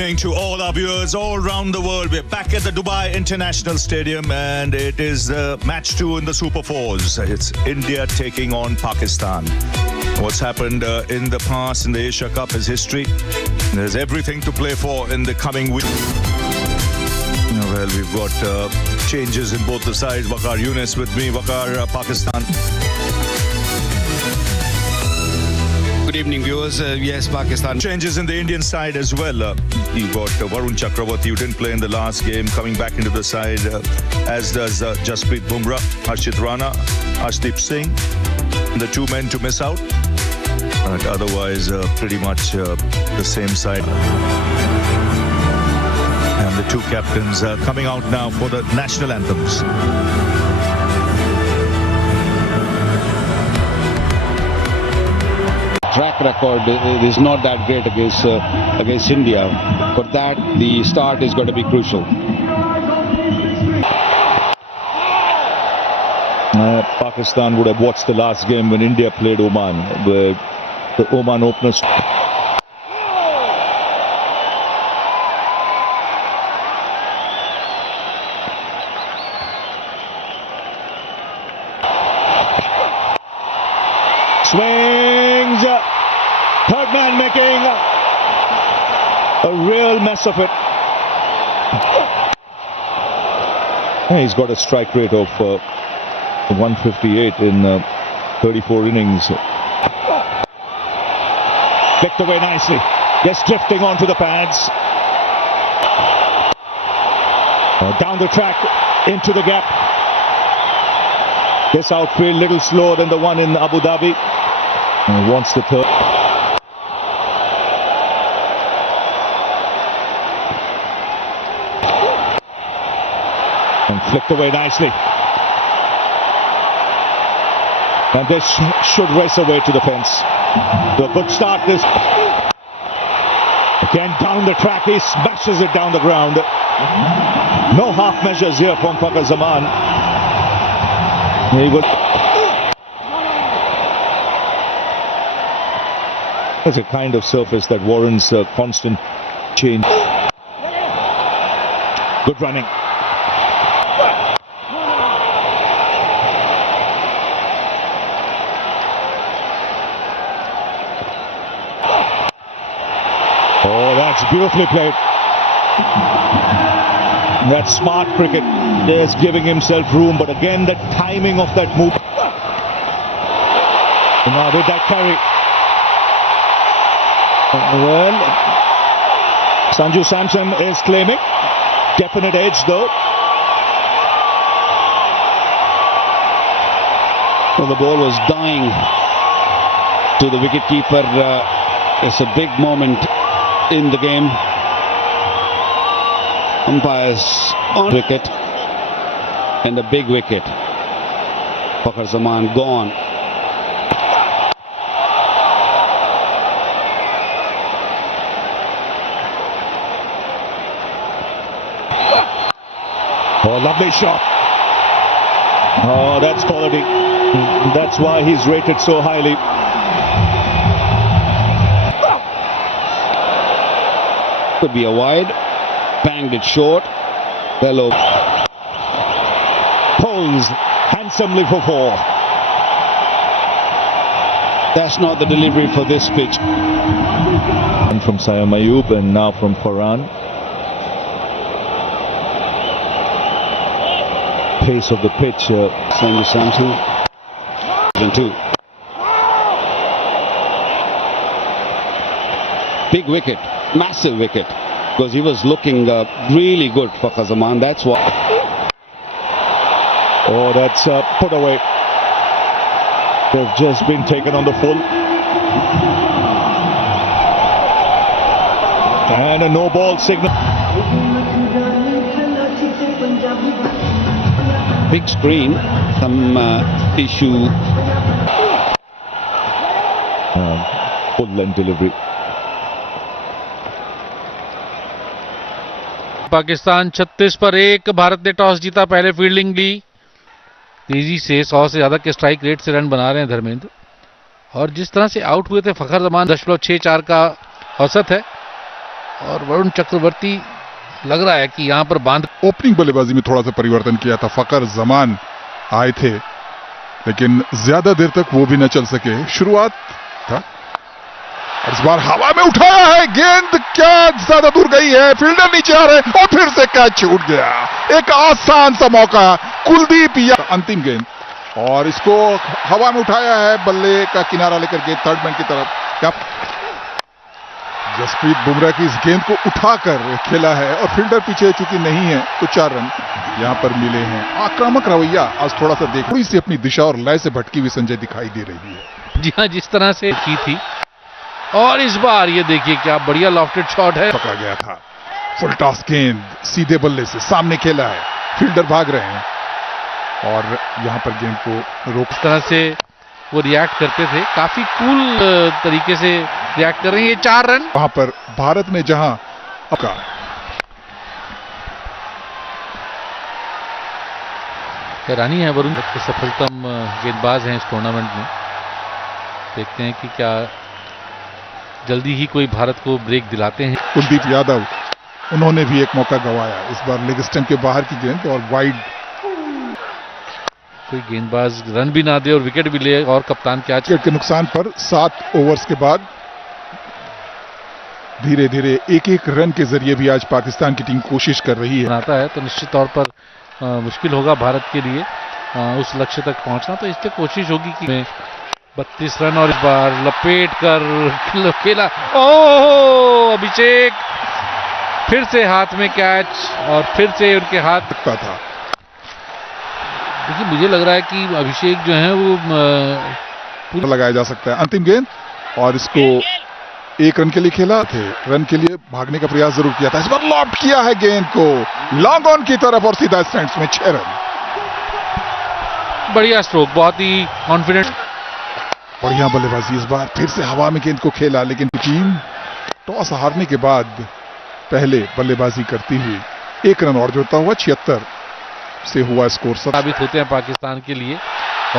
Evening to all our viewers all around the world. We're back at the Dubai International Stadium and it is match 2 in the Super Fours. It's India taking on Pakistan. What's happened in the past in the Asia Cup is history. There's everything to play for in the coming week. Well, we've got changes in both the sides. Waqar Younis with me. Waqar, Pakistan. Good evening, viewers. Yes, Pakistan. Changes in the Indian side as well. You got Varun Chakravarti, who didn't play in the last game, coming back into the side, as does Jasprit Bumrah, Harshit Rana, Arshdeep Singh, the two men to miss out. But otherwise, pretty much the same side. And the two captains coming out now for the national anthems. Track record is not that great against India. For that, the start is going to be crucial. Pakistan would have watched the last game when India played Oman, where the Oman openers. Swings, third man making a real mess of it. He's got a strike rate of 158 in 34 innings. Flicked away nicely, just drifting onto the pads. Down the track, into the gap. This outfield little slower than the one in Abu Dhabi. Wants the third. And flicked away nicely. And this should race away to the fence. So a good start this. Again down the track, he smashes it down the ground. No half measures here from Fakhar Zaman. He will. It's a kind of surface that warrants constant change. Good running. Oh, that's beautifully played. That's smart cricket. There's giving himself room, but again the timing of that move. Now did that carry? Well, Sanju Samson is claiming definite edge though. Well, the ball was dying to the wicketkeeper. It's a big moment in the game. Umpires on wicket and a big wicket. Fakhar Zaman gone. Oh, lovely shot. Oh, that's quality. That's why he's rated so highly. Could be a wide. Banged it short. Bellow Pulls handsomely for 4. That's not the delivery for this pitch. And from Sayam Ayub and now from Farhan. Pace of the pitch. Sanju Samson. And 2. Big wicket. Massive wicket. Because he was looking really good for Fakhar Zaman. That's why. Oh, that's put away. They've just been taken on the full. And a no ball signal. Big screen. Some issue. Full and delivery. Pakistan 36 पर 1। भारत ने toss जीता, पहले fielding ली। तेजी से 100 से ज्यादा के strike rate से रन बना रहे हैं धर्मेंद्र। और जिस तरह से आउट हुए थे फखर जमान 0.64 का औसत है और वरुण चक्रवर्ती लग रहा है कि यहां पर बांध ओपनिंग बल्लेबाजी में थोड़ा सा परिवर्तन किया था। फकर जमान आए थे लेकिन ज्यादा देर तक वो भी न चल सके। शुरुआत था, इस बार हवा में उठाया है, गेंद क्या ज्यादा दूर गई है, फील्डर नीचे आ रहे और फिर से कैच छूट गया। एक आसान सा मौका, कुलदीप या अंतिम गेंद और इसको हवा में उठाया है, बल्ले का किनारा लेकर के थर्ड मैन की तरफ। क्या जसप्रीत बुमराह की इस गेंद को उठाकर खेला है और फील्डर पीछे चूंकि नहीं है तो 4 रन यहां पर मिले हैं। आक्रामक रवैया आज थोड़ा सा देख, थोड़ी सी अपनी दिशा और लय से भटकी हुई संजय दिखाई दे रही है। जी हाँ, जिस तरह से की थी। और इस बार ये देखिए क्या बढ़िया लॉफ्टेड शॉट है, पकड़ा गया था। फुल टॉस गेंद सीधे बल्ले से सामने खेला है, फील्डर भाग रहे हैं और यहां पर गेंद को रोक। इस तरह से वो रिएक्ट करते थे, काफी कूल तरीके से रिएक्ट कर रहे हैं। ये 4 रन वहां पर भारत ने जहां अपना हैरानी है, वरुण के सफलतम गेंदबाज हैं इस टूर्नामेंट में। देखते हैं कि क्या जल्दी ही कोई भारत को ब्रेक दिलाते हैं। कुलदीप यादव, उन्होंने भी एक मौका गंवाया, इस बार लेग स्टंप के बाहर की गेंद और वाइड। कोई गेंदबाज रन भी ना दे और विकेट भी ले और कप्तान क्या विकेट के नुकसान पर 7 ओवर्स के बाद धीरे धीरे एक रन के जरिए भी आज पाकिस्तान की टीम कोशिश कर रही है। बनाता है तो निश्चित तौर पर मुश्किल होगा भारत के लिए उस लक्ष्य तक पहुंचना, तो इसलिए कोशिश होगी कि 32 रन और इस बार लपेट कर खेला। ओह, अभिषेक फिर से हाथ में कैच और फिर से उनके हाथ का था। देखिए मुझे लग रहा है कि अभिषेक जो है वो पूरा लगाया जा सकता है। अंतिम गेंद और इसको 1 रन के लिए खेला थे, रन के लिए भागने का प्रयास जरूर किया था, इस बार लॉफ्ट किया है गेंद को लॉन्ग ऑन की तरफ और सीधा स्टैंड्स में 6 रन। बढ़िया स्ट्रोक, बहुत ही कॉन्फिडेंट, बढ़िया बल्लेबाजी। इस बार फिर से हवा में गेंद को खेला लेकिन टीम टॉस हारने के बाद पहले बल्लेबाजी करती हुई 1 रन और जोड़ता हुआ 76 से हुआ स्कोर साबित होते हैं पाकिस्तान के लिए।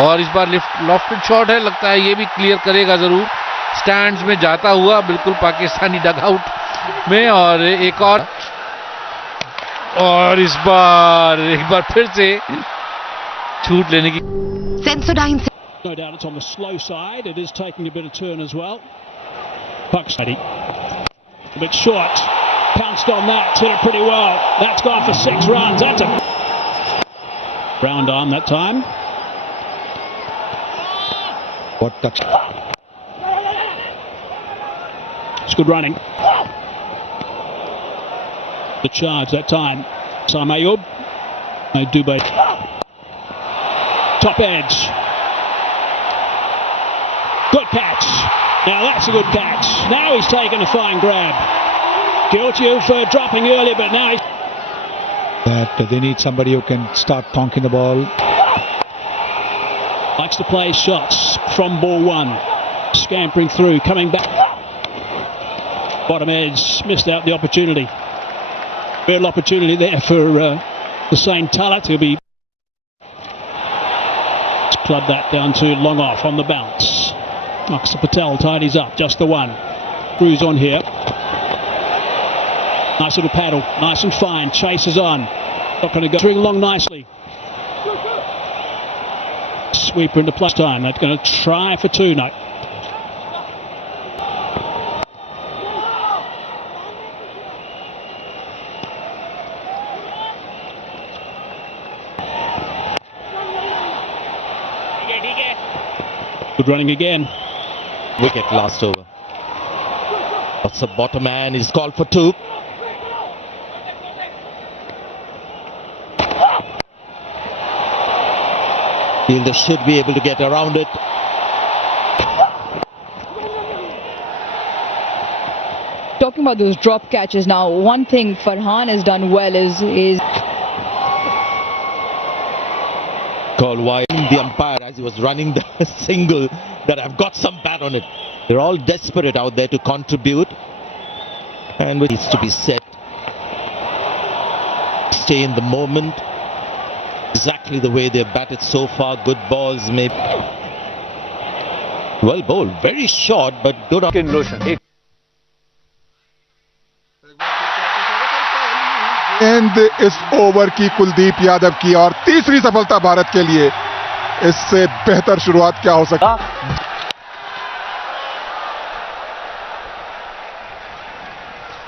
और इस बार लॉफ्टेड शॉट है, लगता है ये भी क्लियर करेगा जरूर, स्टैंड्स में जाता हुआ बिल्कुल पाकिस्तानी डगआउट में। और एक और इस बार एक बार फिर से छूट लेने की Sensodyne. No doubt it's on the slow side. It is taking a bit of turn as well. Pakistani. A bit short. Pounced on that. Hit it pretty well. That's gone for 6 runs. That's a round arm that time. What touch? It's good running. The charge that time. Sam Ayub. Dubai. Top edge. Good catch. Now that's a good catch. Now he's taken a fine grab. Guilty of dropping earlier, but now he's... That they need somebody who can start tonking the ball. Likes to play shots from ball 1. Scampering through, coming back. Bottom edge, missed out the opportunity. Real opportunity there for Hussain Talat to be... Club that down to long off on the bounce. Aksa Patel tidies up, just the one. Cruise on here. Nice little paddle, nice and fine. Chases on. Not going to go. String along nicely. Sweeper into plus time. They're going to try for 2 now. Good running again. Wicket last over. That's a bottom man. He's called for 2. Fielder should be able to get around it. Talking about those drop catches now, one thing Farhan has done well is Call wide. The umpire, as he was running the single, that I've got some bat on it. They're all desperate out there to contribute, and it needs to be set. Stay in the moment. Exactly the way they've batted so far. Good balls, maybe. Well bowled, very short, but good. गेंद इस over की कुलदीप यादव की और तीसरी सफलता भारत के लिए। इससे बेहतर शुरुआत क्या हो सकती।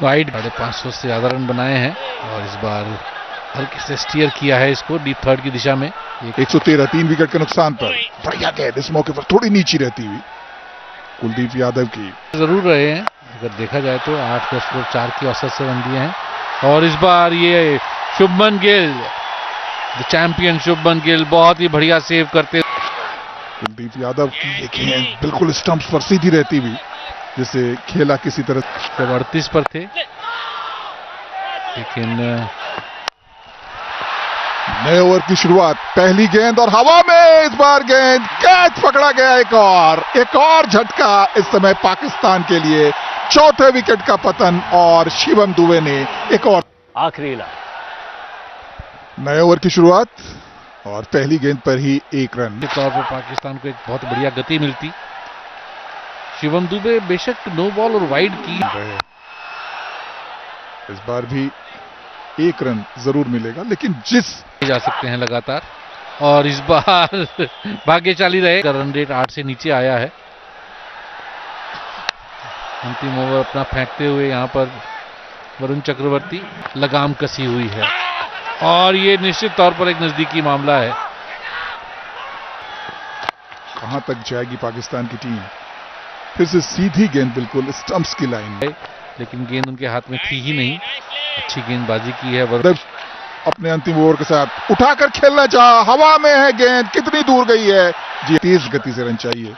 वाइड 550 से ज्यादा रन बनाए हैं और इस बार हल्के से स्टीयर किया है इसको डीप थर्ड की दिशा में। 113 3 विकेट के नुकसान पर बढ़िया गेंद इस मौके पर थोड़ी नीची रहती हुई कुलदीप यादव की। जरूर रहे हैं अगर देखा जाए तो 8.4 की औसत से रन दिए हैं और इस बार ये शुभमन गिल द चैंपियन शुभमन गिल बहुत ही बढ़िया सेव करते। कुलदीप यादव की ये गेंद बिल्कुल स्टंप्स पर सीधी रहती हुई जिसे खेला किसी तरह। जब 38 पर थे लेकिन नए ओवर की शुरुआत पहली गेंद और हवा में इस बार गेंद कैच पकड़ा गया। एक और झटका इस समय पाकिस्तान के लिए। चौथे विकेट का पतन और शिवम दुबे ने एक और आखिरी नए ओवर की शुरुआत और पहली गेंद पर ही एक रन के तौर पर पाकिस्तान को एक बहुत बढ़िया गति मिलती। शिवम दुबे बेशक नो बॉल और वाइड की। इस बार भी एक रन जरूर मिलेगा लेकिन जिस जा सकते हैं लगातार और इस बार भाग्यशाली रहे रन रेट 8 से नीचे आया है। अंतिम ओवर अपना फेंकते हुए यहां पर वरुण चक्रवर्ती लगाम कसी हुई है और ये निश्चित तौर पर एक नजदीकी मामला है। कहां तक जाएगी पाकिस्तान की टीम। फिर से सीधी गेंद बिल्कुल स्टंप्स की लाइन में लेकिन गेंद उनके हाथ में थी ही नहीं। अच्छी गेंदबाजी की है वरुण। अपने अंतिम ओवर के साथ उठाकर खेलना चाहा। हवा में है गेंद कितनी दूर गई है जी। तेज गति से रन चाहिए।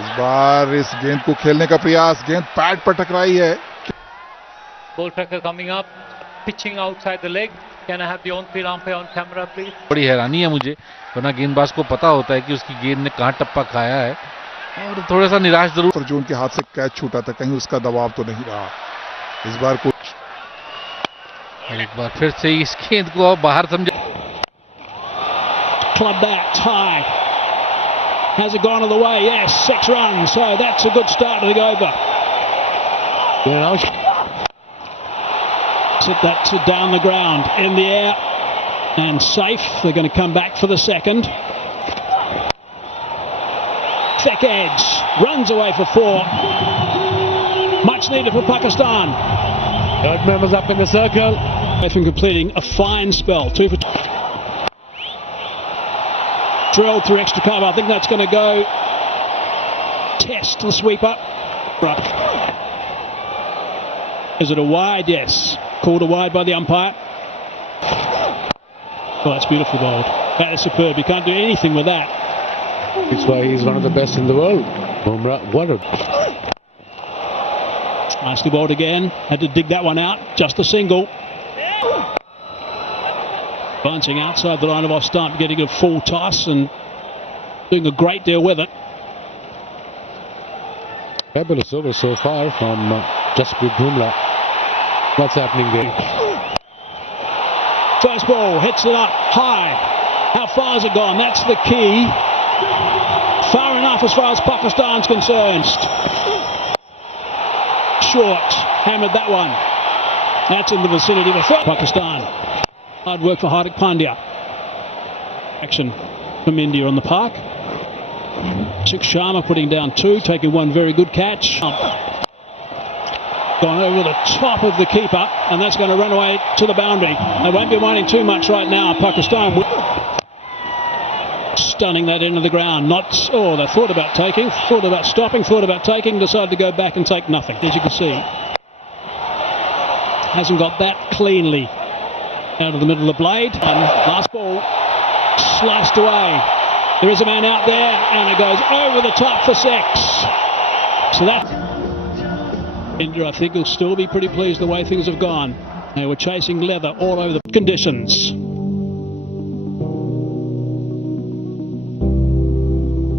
इस बार इस गेंद को खेलने का प्रयास गेंद पैड पर टकराई है। Ball tracker coming up, pitching outside the leg. Can I have the on-field umpire on camera, please? बड़ी हैरानी है मुझे वरना गेंदबाज को पता होता है कि उसकी गेंद ने कहां टप्पा खाया है और थोड़ा सा निराश जरूर। जो उनके हाथ से कैच छूटा था कहीं उसका दबाव तो नहीं रहा इस बार कुछ। और एक बार फिर से इस गेंद को बाहर समझा। Club that high. Has it gone all the way? Yes, 6 runs. So that's a good start to the over. Sit that down the ground, in the air, and safe. They're going to come back for the second. Thick edge, runs away for 4. Much needed for Pakistan. Third man was up in the circle. From completing a fine spell, 2 for 2. Drilled through extra cover. I think that's going to go. Test the sweeper. Right. Is it a wide? Yes. Called a wide by the umpire. Oh, that's beautiful bowled. That is superb. You can't do anything with that. That's why he's one of the best in the world. Bumrah, what a... Nicely bowled again. Had to dig that one out. Just a single. Bouncing outside the line of off stump, getting a full toss and doing a great deal with it. Fabulous over so far from Jasprit Bumrah. What's happening there? First ball hits it up high. How far has it gone? That's the key. Far enough as far as Pakistan's concerned. Short, hammered that one. That's in the vicinity of the Pakistan. Hard work for Hardik Pandya. Action from India on the park. Six Sharma putting down 2, taking one very good catch. Gone over the top of the keeper, and that's going to run away to the boundary. They won't be wanting too much right now. Pakistan stunning that into the ground. Not, oh, they thought about taking, thought about stopping, thought about taking, decided to go back and take nothing. As you can see, hasn't got that cleanly out of the middle of the blade. And last ball sliced away. There is a man out there, and it goes over the top for 6. So that India, I think, will still be pretty pleased the way things have gone. They were chasing leather all over the conditions.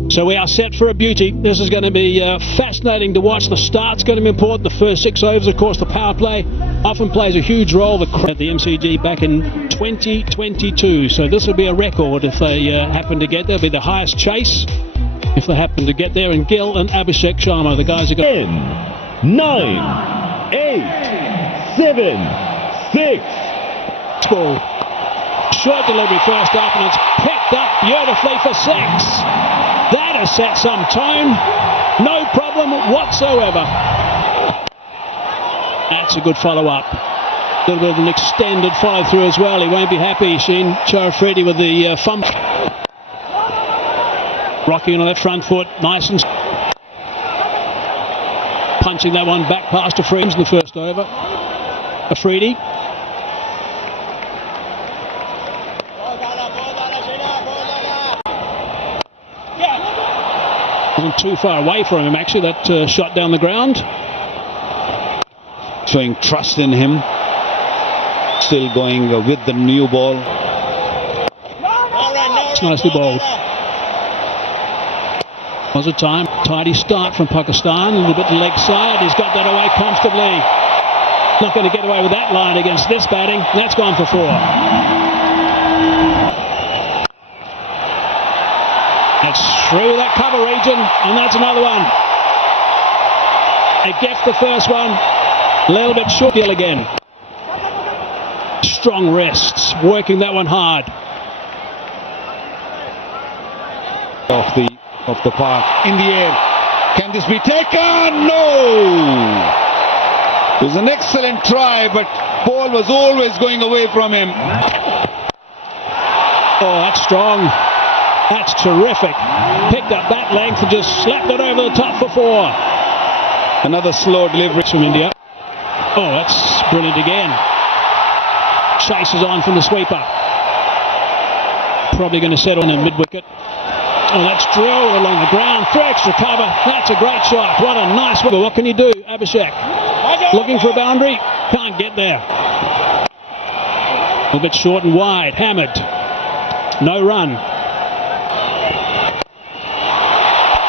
So we are set for a beauty. This is going to be fascinating to watch. The start's going to be important. The first 6 overs, of course, the power play often plays a huge role. At the MCG back in 2022. So this will be a record if they happen to get there. It'll be the highest chase if they happen to get there. And Gill and Abhishek Sharma, the guys are going. 10, 9, 8, 7, 6, Ball. Short delivery first up, and it's picked up beautifully for 6. That has set some tone. No problem whatsoever. That's a good follow-up. A little bit of an extended follow-through as well. He won't be happy, Sheen Charafredi, with the fumble. Rocking on that front foot, nice and punching that one back past Afridi in the first over. Afridi. Wasn't too far away from him, actually, that shot down the ground. Showing trust in him. Still going with the new ball. It's nicely bowled. Was a tidy start from Pakistan, a little bit leg side. He's got that away comfortably. Not going to get away with that line against this batting. That's gone for 4. That's through that cover region, and that's another one. A gift, the first one. A little bit short deal again. Strong wrists, working that one hard. Off the park, in the air. Can this be taken? No! It was an excellent try, but ball was always going away from him. Oh, that's strong. That's terrific. Picked up that length and just slapped it over the top for 4. Another slow delivery from India. Oh, that's brilliant again. Chases on from the sweeper. Probably going to settle on a mid-wicket. Oh, that's drilled along the ground. 3 extra cover. That's a great shot. What a nice one. What can you do, Abhishek? Looking for a boundary. Can't get there. A bit short and wide. Hammered. No run.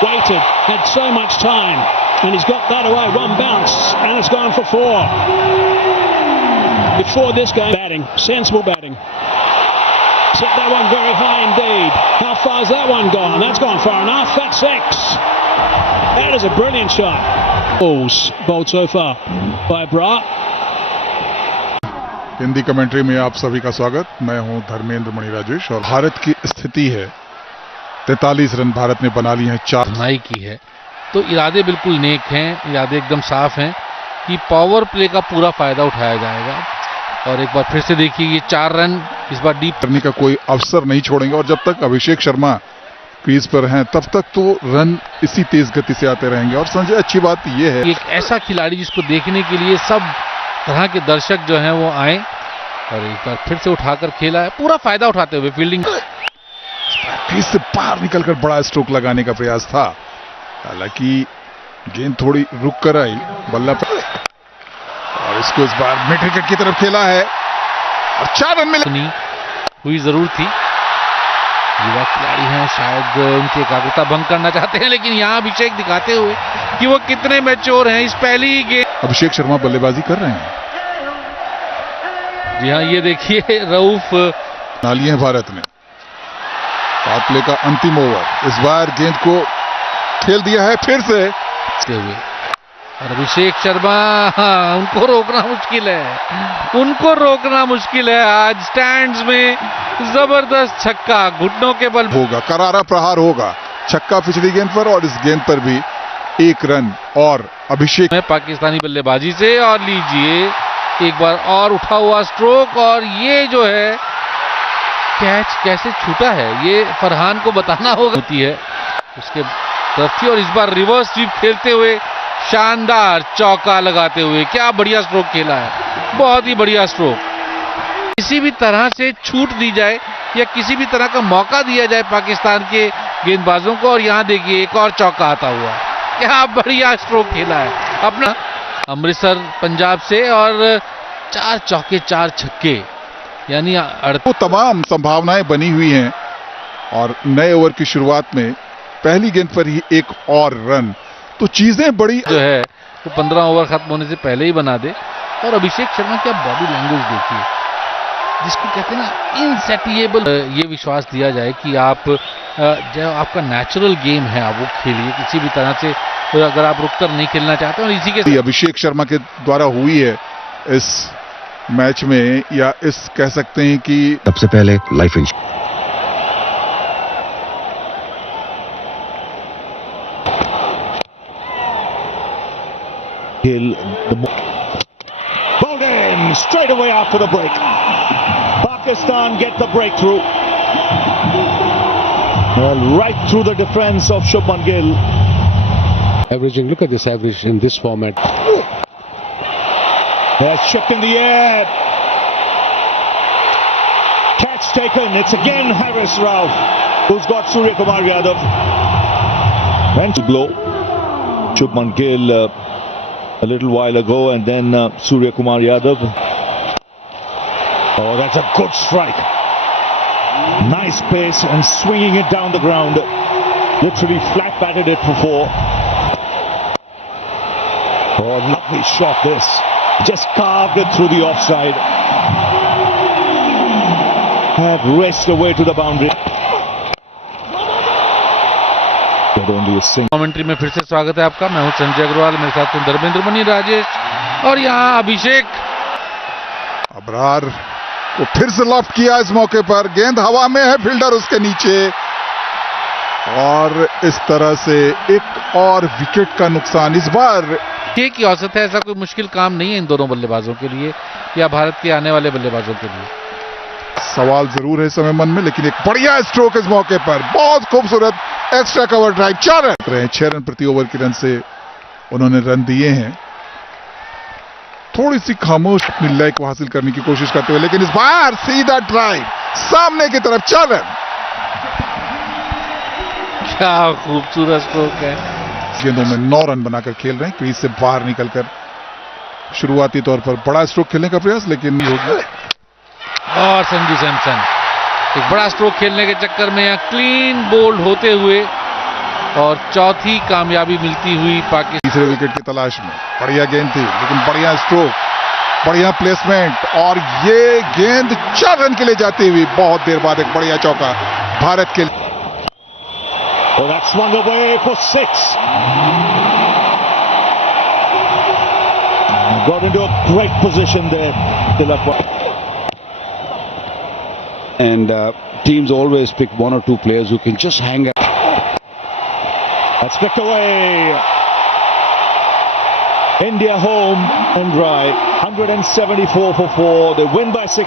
Waited. Had so much time. And he's got that away. 1 bounce. And it's gone for 4. Before this game, batting. Sensible batting. Set that one very high indeed. How far has that one gone? That's gone far enough. That's 6. That is a brilliant shot. Balls bowled so far by Bra. Hindi commentary में आप सभी का स्वागत। मैं हूं धर्मेंद्र मणि राजेश और भारत की स्थिति है 43 रन भारत ने बना लिए हैं 4 नाई की है। तो इरादे बिल्कुल नेक हैं, इरादे एकदम साफ हैं कि पावर प्ले का पूरा फायदा उठाया जाएगा। और एक बार फिर से देखिए ये 4 रन इस बार डीप करने का कोई अवसर नहीं छोड़ेंगे और जब तक अभिषेक शर्मा क्रीज पर हैं तब तक तो रन इसी तेज गति से आते रहेंगे। और संजय, अच्छी बात यह है एक ऐसा खिलाड़ी जिसको देखने के लिए सब तरह के दर्शक जो हैं वो आए और एक बार फिर से उठाकर खेला है, पूरा फायदा उठाते हुए फील्डिंग क्रीज से बाहर निकलकर बड़ा स्ट्रोक लगाने का प्रयास था। हालांकि गेंद थोड़ी रुक कर आई बल्ला पर और इसको इस बार मिड विकेट की तरफ खेला है और 4 रन मिले। हुई जरूर थी, युवा खिलाड़ी हैं, शायद उनकी एकाग्रता भंग करना चाहते हैं, लेकिन यहाँ अभिषेक दिखाते हुए कि वो कितने मैच्योर हैं। इस पहली गेंद अभिषेक शर्मा बल्लेबाजी कर रहे हैं। जी हाँ, ये देखिए रऊफ बना लिए हैं भारत ने। पावर प्ले का अंतिम ओवर, इस बार गेंद को खेल दिया है फिर से हुए और अभिषेक शर्मा उनको रोकना मुश्किल है, उनको रोकना मुश्किल है। आज स्टैंड्स में जबरदस्त छक्का, घुटनों के बल होगा, करारा प्रहार होगा। छक्का पिछली गेंद पर और इस गेंद पर भी 1 रन और अभिषेक में पाकिस्तानी बल्लेबाजी से। और लीजिए एक बार और उठा हुआ स्ट्रोक और ये जो है कैच कैसे छूटा है ये फरहान को बताना होगा। होती है उसके तरफ थी और इस बार रिवर्स स्वीप खेलते हुए शानदार चौका लगाते हुए क्या बढ़िया स्ट्रोक खेला है, बहुत ही बढ़िया स्ट्रोक। किसी भी तरह से छूट दी जाए या किसी भी तरह का मौका दिया जाए पाकिस्तान के गेंदबाजों को और यहाँ देखिए एक और चौका आता हुआ, क्या बढ़िया स्ट्रोक खेला है अपना अमृतसर पंजाब से। और 4 चौके 4 छक्के यानी वो तमाम संभावनाएं बनी हुई हैं और नए ओवर की शुरुआत में पहली गेंद पर ही 1 और रन, तो चीजें बड़ी जो है वो 15 ओवर खत्म होने से पहले ही बना दे। और अभिषेक शर्मा की आप बॉडी लैंग्वेज देखिए, जिसको कहते हैं ना इनसेटिएबल। ये विश्वास दिया जाए कि आप जो आपका नेचुरल गेम है आप वो खेलिए किसी भी तरह से, तो अगर आप रुककर नहीं खेलना चाहते। और इसी के अभिषेक शर्मा के द्वारा हुई है इस मैच में, या इस कह सकते हैं कि सबसे पहले life insurance. Bowled in straight away after the break. Pakistan get the breakthrough. Well, right through the defense of Shubman Gill. Averaging, look at this average in this format. They're chipped in the air. Catch taken. It's again Harris Rauf who's got Surya Kumar Yadav. And to blow. Shubman Gill a little while ago, and then Surya Kumar Yadav. Oh, that's a good strike. Nice pace and swinging it down the ground. Literally flat batted it for four. Oh, lovely shot this. Just carved it through the offside. Have raced away to the boundary. But only a single. Commentary में फिर से स्वागत है आपका। मैं हूं संजय अग्रवाल, मेरे साथ हैं धर्मेंद्र मनी, राजेश और यहाँ अभिषेक। अबरार को फिर से लॉफ्ट किया इस मौके पर, गेंद हवा में है, फील्डर उसके नीचे, और इस तरह से एक और विकेट का नुकसान। इस बार छह की औसत है, ऐसा कोई मुश्किल काम नहीं है इन दोनों बल्लेबाजों के लिए या भारत के आने वाले बल्लेबाजों के लिए। सवाल जरूर है इस समय मन में, लेकिन एक बढ़िया स्ट्रोक इस मौके पर, बहुत खूबसूरत extra cover drive, 4 run, 6 run प्रति ओवर की रन से उन्होंने रन दिए हैं। थोड़ी सी खामोश अपनी लय को हासिल करने की कोशिश करते हुए, लेकिन इस बार सीधा ड्राइव सामने की तरफ, 4 रन। क्या खूबसूरत स्ट्रोक है। गेंदों में 9 रन बनाकर खेल रहे हैं, क्रीज से बाहर निकलकर शुरुआती तौर पर बड़ा स्ट्रोक खेलने का प्रयास, लेकिन हो गया। और संजू सैमसन एक बड़ा स्ट्रोक खेलने के चक्कर में यहाँ क्लीन बोल्ड होते हुए और चौथी कामयाबी मिलती हुई पाकिस्तान। तीसरे विकेट की तलाश में बढ़िया गेंद थी, लेकिन बढ़िया स्ट्रोक, बढ़िया प्लेसमेंट, और ये गेंद 4 रन के लिए जाती हुई बहुत देर बाद एक बढ़िया चौका भारत के लिए। Oh, that swung away for 6. Got into a great position there, Tilak. And teams always pick 1 or 2 players who can just hang out. That's flicked away. India home and dry. 174 for 4. They win by 6.